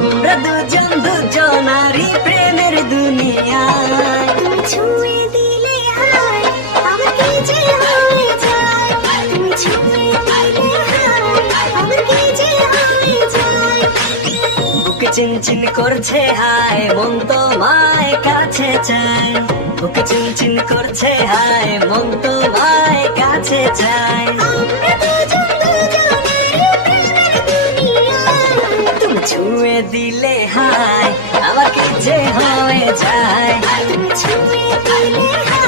আমরা দুজন দুজনারই প্রেমের দুনিয়ায়। তুমি ছুঁয়ে দিলে হায় আমার কি যে হয়ে যায়, তুমি ছুঁয়ে দিলে হায় আমার কি যে হয়ে যায়। বুকে চিনচিন করছে হায় মন তোমায় কাছে চায়, বুকে চিনচিন করছে হায় মন তোমায় কাছে চায়। আমরা দুজন দুজনারই প্রেমের দুনিয়ায়। তুমি ছুঁয়ে দিলে হায় আমার কি যে হয়ে যায়। তুমি ছুঁয়ে দিলে হায়